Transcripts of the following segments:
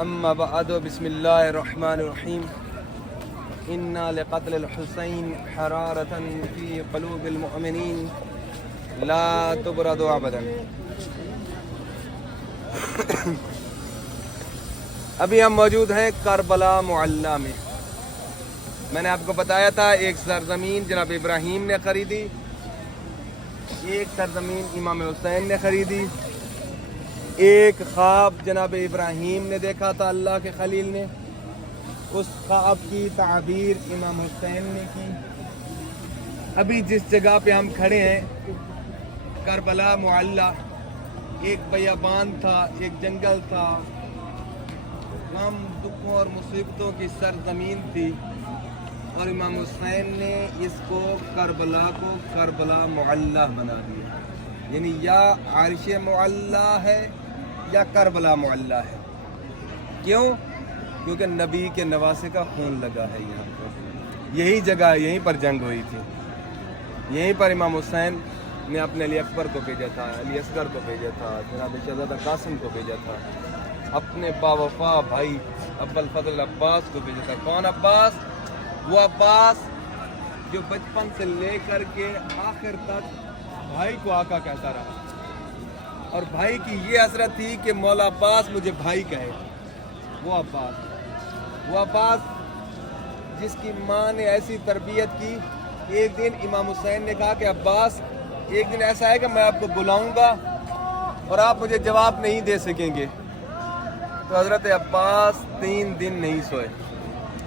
اما بعد بسم اللہ الرحمن الرحیم انا لقتل الحسین حرارة فی قلوب المؤمنین لا تبرد ابدا۔ ابھی ہم موجود ہیں کربلا معلی میں نے آپ کو بتایا تھا ایک سرزمین جناب ابراہیم نے خریدی، ایک سرزمین امام حسین نے خریدی، ایک خواب جناب ابراہیم نے دیکھا تھا اللہ کے خلیل نے، اس خواب کی تعبیر امام حسین نے کی۔ ابھی جس جگہ پہ ہم کھڑے ہیں کربلا معلی، ایک بیابان تھا، ایک جنگل تھا، غم دکھوں اور مصیبتوں کی سرزمین تھی، اور امام حسین نے اس کو کربلا معلی بنا دیا، یعنی یا عرش معلی ہے یا کربلا معلی ہے۔ کیوں؟ کیونکہ نبی کے نواسے کا خون لگا ہے یہاں پر، یہی جگہ، یہیں پر جنگ ہوئی تھی، یہیں پر امام حسین نے اپنے علی اکبر کو بھیجا تھا، علی اصغر کو بھیجا تھا، جناب شہزادہ قاسم کو بھیجا تھا، اپنے باوفا بھائی ابو الفضل عباس کو بھیجا تھا۔ کون عباس؟ وہ عباس جو بچپن سے لے کر کے آخر تک بھائی کو آقا کہتا رہا، اور بھائی کی یہ حسرت تھی کہ مولا عباس مجھے بھائی کہے۔ وہ عباس جس کی ماں نے ایسی تربیت کی، ایک دن امام حسین نے کہا کہ عباس ایک دن ایسا ہے کہ میں آپ کو بلاؤں گا اور آپ مجھے جواب نہیں دے سکیں گے۔ تو حضرت عباس 3 دن نہیں سوئے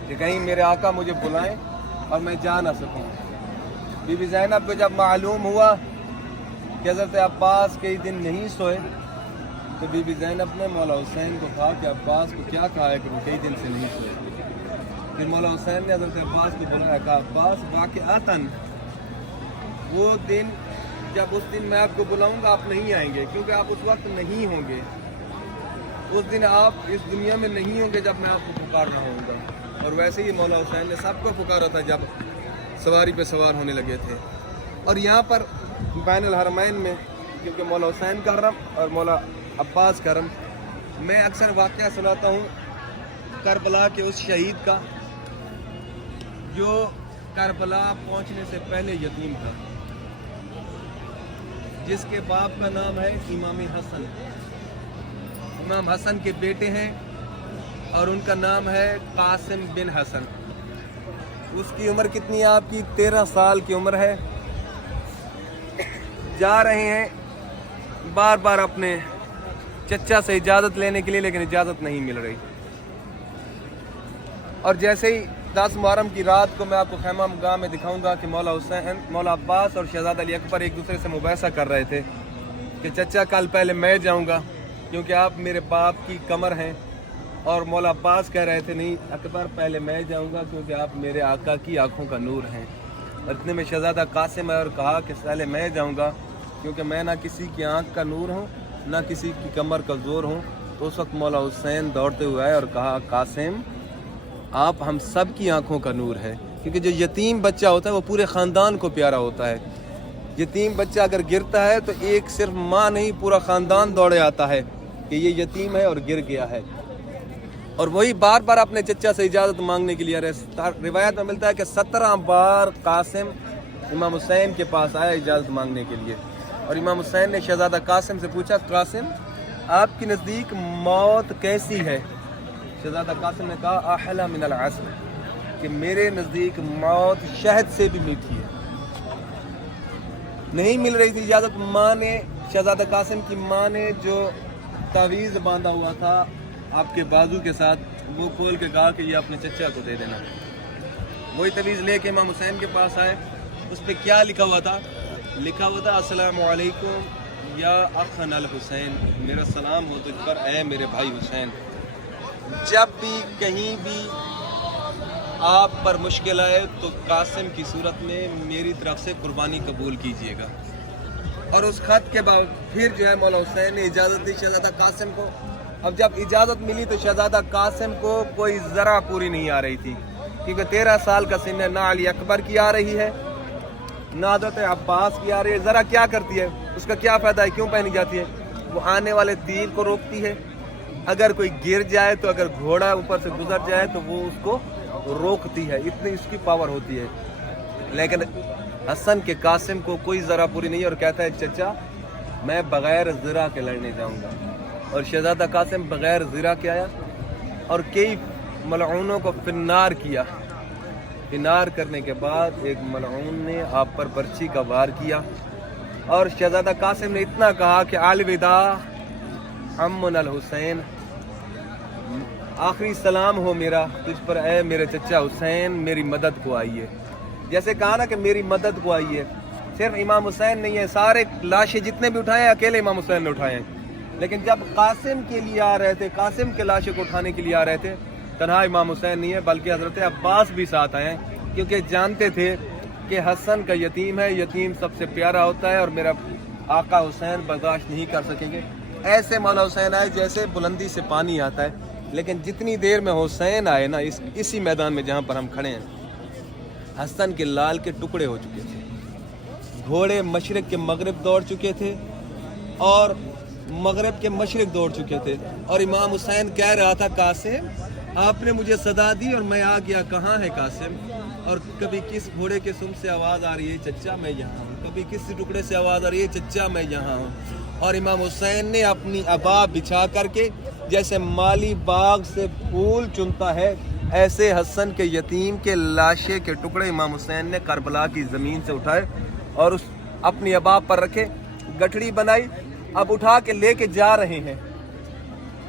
کہ کہیں میرے آقا مجھے بلائیں اور میں جا نہ سکوں۔ بی بی زینب کو جب معلوم ہوا کہ حضرت عباس کئی دن نہیں سوئے، تو بی بی زینب نے مولا حسین کو کہا کہ عباس کو کیا کہا ہے کہ وہ کئی دن سے نہیں سوئے۔ پھر مولا حسین نے حضرت عباس کو بلایا، کہا عباس واقعاتاً وہ دن، جب اس دن میں آپ کو بلاؤں گا آپ نہیں آئیں گے، کیونکہ آپ اس وقت نہیں ہوں گے، اس دن آپ اس دنیا میں نہیں ہوں گے جب میں آپ کو پکار رہا ہوں گا۔ اور ویسے ہی مولا حسین نے سب کو پکارا تھا جب سواری پہ سوار ہونے لگے تھے۔ اور یہاں پر بین الحرمین میں، کیونکہ مولا حسین کا حرم اور مولا عباس کا حرم، میں اکثر واقعہ سناتا ہوں کربلا کے اس شہید کا جو کربلا پہنچنے سے پہلے یتیم تھا، جس کے باپ کا نام ہے امام حسن، امام حسن کے بیٹے ہیں اور ان کا نام ہے قاسم بن حسن۔ اس کی عمر کتنی ہے؟ آپ کی 13 سال کی عمر ہے۔ جا رہے ہیں بار بار اپنے چچا سے اجازت لینے کے لیے، لیکن اجازت نہیں مل رہی۔ اور جیسے ہی 10 محرم کی رات کو میں آپ کو خیمہ گاہ میں دکھاؤں گا کہ مولا حسین، مولا عباس اور شہزادہ علی اکبر ایک دوسرے سے مباحثہ کر رہے تھے کہ چچا کل پہلے میں جاؤں گا کیونکہ آپ میرے باپ کی کمر ہیں، اور مولا عباس کہہ رہے تھے نہیں اکبر پہلے میں جاؤں گا کیونکہ آپ میرے آقا کی آنکھوں کا نور ہیں۔ اتنے میں شہزادہ قاسم ہے اور کہا کہ پہلے میں جاؤں گا کیونکہ میں نہ کسی کی آنکھ کا نور ہوں نہ کسی کی کمر کا زور ہوں۔ تو اس وقت مولا حسین دوڑتے ہوئے آئے اور کہا قاسم آپ ہم سب کی آنکھوں کا نور ہے، کیونکہ جو یتیم بچہ ہوتا ہے وہ پورے خاندان کو پیارا ہوتا ہے۔ یتیم بچہ اگر گرتا ہے تو ایک صرف ماں نہیں پورا خاندان دوڑے آتا ہے کہ یہ یتیم ہے اور گر گیا ہے۔ اور وہی بار بار اپنے چچا سے اجازت مانگنے کے لیے روایت میں ملتا ہے کہ 17 بار قاسم امام حسین کے پاس آیا اجازت مانگنے کے لیے، اور امام حسین نے شہزادہ قاسم سے پوچھا قاسم آپ کے نزدیک موت کیسی ہے؟ شہزادہ قاسم نے کہا احلی من العسل، کہ میرے نزدیک موت شہد سے بھی میٹھی ہے۔ نہیں مل رہی تھی اجازت۔ ماں نے، شہزادہ قاسم کی ماں نے جو تعویذ باندھا ہوا تھا آپ کے بازو کے ساتھ، وہ کھول کے کہا کہ یہ اپنے چچا کو دے دینا۔ وہی تعویذ لے کے امام حسین کے پاس آئے۔ اس پہ کیا لکھا ہوا تھا؟ لکھا ہوا تھا السلام علیکم یا اخنا الحسین، میرا سلام ہو تجھ پر اے میرے بھائی حسین، جب بھی کہیں بھی آپ پر مشکل آئے تو قاسم کی صورت میں میری طرف سے قربانی قبول کیجیے گا۔ اور اس خط کے بعد پھر جو ہے مولا حسین نے اجازت دی شہزادہ قاسم کو۔ اب جب اجازت ملی تو شہزادہ قاسم کو کوئی ذرا پوری نہیں آ رہی تھی، کیونکہ 13 سال کا سن ہے، نہ علی اکبر کی آ رہی ہے نہ حضرت عباس کی آ رہی ہے۔ ذرا کیا کرتی ہے، اس کا کیا فائدہ ہے، کیوں پہنی جاتی ہے؟ وہ آنے والے تیر کو روکتی ہے، اگر کوئی گر جائے تو اگر گھوڑا اوپر سے گزر جائے تو وہ اس کو روکتی ہے، اتنی اس کی پاور ہوتی ہے۔ لیکن حسن کے قاسم کو کوئی ذرا پوری نہیں، اور کہتا ہے چچا میں بغیر زرہ کے لڑنے جاؤں گا، اور شہزادہ قاسم بغیر زرہ کے آیا اور کئی ملعونوں کو فنار کیا۔ فنار کرنے کے بعد ایک ملعون نے آپ پر برچھی کا وار کیا، اور شہزادہ قاسم نے اتنا کہا کہ الوداع عمنا الحسین، آخری سلام ہو میرا تجھ پر اے میرے چچا حسین، میری مدد کو آئیے۔ جیسے کہا نا کہ میری مدد کو آئیے، صرف امام حسین نہیں ہے، سارے لاشیں جتنے بھی اٹھائے اکیلے امام حسین نے اٹھائے ہیں، لیکن جب قاسم کے لیے آ رہے تھے، قاسم کے لاشیں کو اٹھانے کے لیے آ رہے تھے، تنہا امام حسین نہیں ہے بلکہ حضرت عباس بھی ساتھ آئے ہیں، کیونکہ جانتے تھے کہ حسن کا یتیم ہے، یتیم سب سے پیارا ہوتا ہے، اور میرا آقا حسین برداشت نہیں کر سکیں گے۔ ایسے مولا حسین آئے جیسے بلندی سے پانی آتا ہے، لیکن جتنی دیر میں حسین آئے نا، اسی میدان میں جہاں پر ہم کھڑے ہیں، حسن کے لال کے ٹکڑے ہو چکے تھے، گھوڑے مشرق کے مغرب دوڑ چکے تھے اور مغرب کے مشرق دوڑ چکے تھے، اور امام حسین کہہ رہا تھا قاسم آپ نے مجھے صدا دی اور میں آ گیا، کہاں ہے قاسم؟ اور کبھی کس گھوڑے کے سم سے آواز آ رہی ہے چچا میں یہاں ہوں، کبھی کس ٹکڑے سے آواز آ رہی ہے چچا میں یہاں ہوں، اور امام حسین نے اپنی عبا بچھا کر کے جیسے مالی باغ سے پھول چنتا ہے، ایسے حسن کے یتیم کے لاشے کے ٹکڑے امام حسین نے کربلا کی زمین سے اٹھائے اور اس اپنی عبا پر رکھے، گٹھڑی بنائی، اب اٹھا کے لے کے جا رہے ہیں۔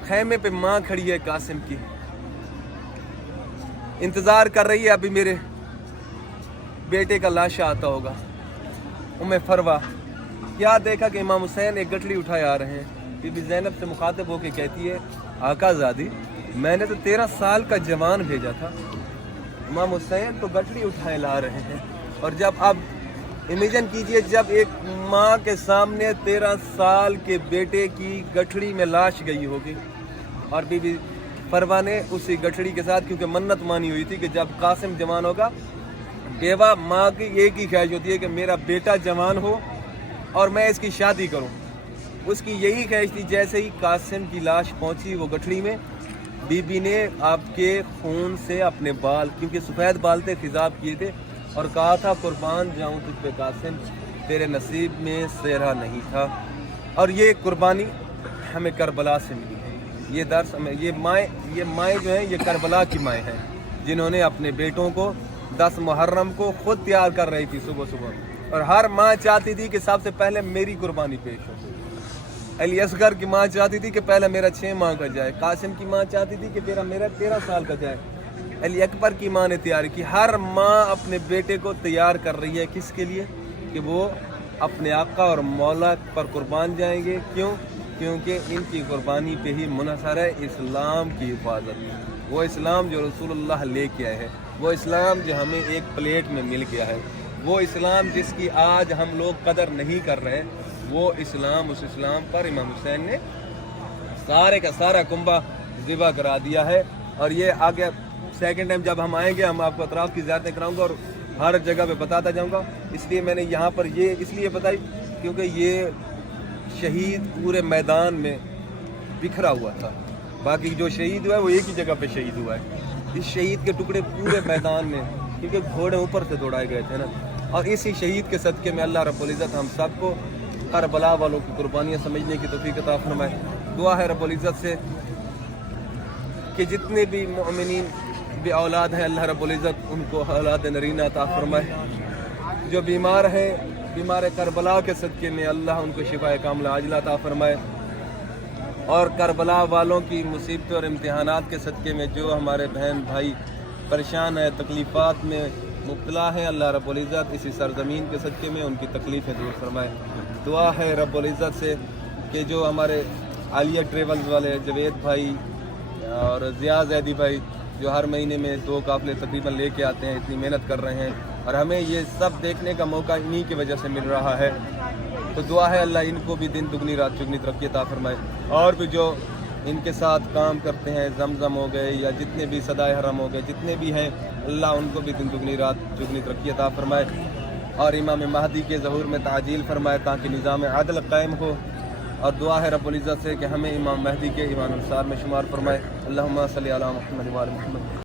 خیمے پہ ماں کھڑی ہے قاسم کی، انتظار کر رہی ہے ابھی میرے بیٹے کا لاشا آتا ہوگا۔ فروا کیا دیکھا کہ امام حسین ایک گٹھڑی اٹھائے آ رہے ہیں، بی بی زینب سے مخاطب ہو کے کہتی ہے آقا زادی میں نے تو 13 سال کا جوان بھیجا تھا، امام حسین تو گٹھڑی اٹھائے لا رہے ہیں۔ اور جب اب امیجن کیجئے جب ایک ماں کے سامنے 13 سال کے بیٹے کی گٹھڑی میں لاش گئی ہوگی، اور بی بی فروا نے اسی گٹھڑی کے ساتھ، کیونکہ منت مانی ہوئی تھی کہ جب قاسم جوان ہوگا، بیوہ ماں کی ایک ہی خواہش ہوتی ہے کہ میرا بیٹا جوان ہو اور میں اس کی شادی کروں، اس کی یہی خواہش تھی۔ جیسے ہی قاسم کی لاش پہنچی وہ گٹھڑی میں، بی بی نے آپ کے خون سے اپنے بال، کیونکہ سفید بال تھے، خضاب کیے تھے، اور کہا تھا قربان جاؤں تجھ پہ قاسم، تیرے نصیب میں سہرا نہیں تھا۔ اور یہ قربانی ہمیں کربلا سے ملی ہے، یہ درس ہمیں، یہ مائیں جو ہیں یہ کربلا کی مائیں ہیں، جنہوں نے اپنے بیٹوں کو 10 محرم کو خود تیار کر رہی تھی صبح صبح، اور ہر ماں چاہتی تھی کہ سب سے پہلے میری قربانی پیش ہو۔ علی اصغر کی ماں چاہتی تھی کہ پہلے میرا 6 ماہ کا جائے، قاسم کی ماں چاہتی تھی کہ میرا 13 سال کا جائے، علی اکبر کی ماں نے تیاری کی۔ ہر ماں اپنے بیٹے کو تیار کر رہی ہے، کس کے لیے؟ کہ وہ اپنے آقا اور مولا پر قربان جائیں گے۔ کیوں؟ کیونکہ ان کی قربانی پہ ہی منحصر ہے اسلام کی حفاظت، وہ اسلام جو رسول اللہ لے کے آئے ہیں، وہ اسلام جو ہمیں ایک پلیٹ میں مل گیا ہے، وہ اسلام جس کی آج ہم لوگ قدر نہیں کر رہے، وہ اسلام، اس اسلام پر امام حسین نے سارے کا سارا کنبہ ذبح کرا دیا ہے۔ اور یہ آگے سیکنڈ ٹائم جب ہم آئیں گے ہم آپ کو اطراف کی زیارتیں کراؤں گا اور ہر جگہ پہ بتاتا جاؤں گا۔ اس لیے میں نے یہاں پر یہ اس لیے بتائی کیونکہ یہ شہید پورے میدان میں بکھرا ہوا تھا، باقی جو شہید ہوا ہے وہ ایک ہی جگہ پہ شہید ہوا ہے، اس شہید کے ٹکڑے پورے میدان میں، کیونکہ گھوڑے اوپر سے دوڑائے گئے تھے نا، اور اسی شہید کے صدقے میں اللہ رب العزت ہم سب کو کربلا والوں کی قربانیاں سمجھنے کی توفیق عطا فرمائے۔ دعا ہے رب العزت سے کہ جتنے بھی مومنین بے اولاد ہیں اللہ رب العزت ان کو اولاد نرینہ عطا فرمائے، جو بیمار ہیں بیمار کربلا کے صدقے میں اللہ ان کو شفاء کاملہ عاجلہ عطا فرمائے، اور کربلا والوں کی مصیبتوں اور امتحانات کے صدقے میں جو ہمارے بہن بھائی پریشان ہیں، تکلیفات میں مبتلا ہیں، اللہ رب العزت اسی سرزمین کے صدقے میں ان کی تکلیفیں دور فرمائے۔ دعا ہے رب العزت سے کہ جو ہمارے عالیہ ٹریولز والے جوید بھائی اور ضیاء زیدی بھائی جو ہر مہینے میں 2 قافلے تقریباً لے کے آتے ہیں، اتنی محنت کر رہے ہیں، اور ہمیں یہ سب دیکھنے کا موقع انہی کی وجہ سے مل رہا ہے، تو دعا ہے اللہ ان کو بھی دن دگنی رات چگنی ترقی عطا فرمائے، اور بھی جو ان کے ساتھ کام کرتے ہیں، زمزم ہو گئے یا جتنے بھی صدائے حرم ہو گئے، جتنے بھی ہیں، اللہ ان کو بھی دن دگنی رات چگنی ترقی عطا فرمائے، اور امام مہدی کے ظہور میں تعجیل فرمائے تاکہ نظام عدل قائم ہو، اور دعا ہے رب العزت سے کہ ہمیں امام مہدی کے ایمان انصار میں شمار فرمائے. اللہم صلی علی محمد و علی محمد.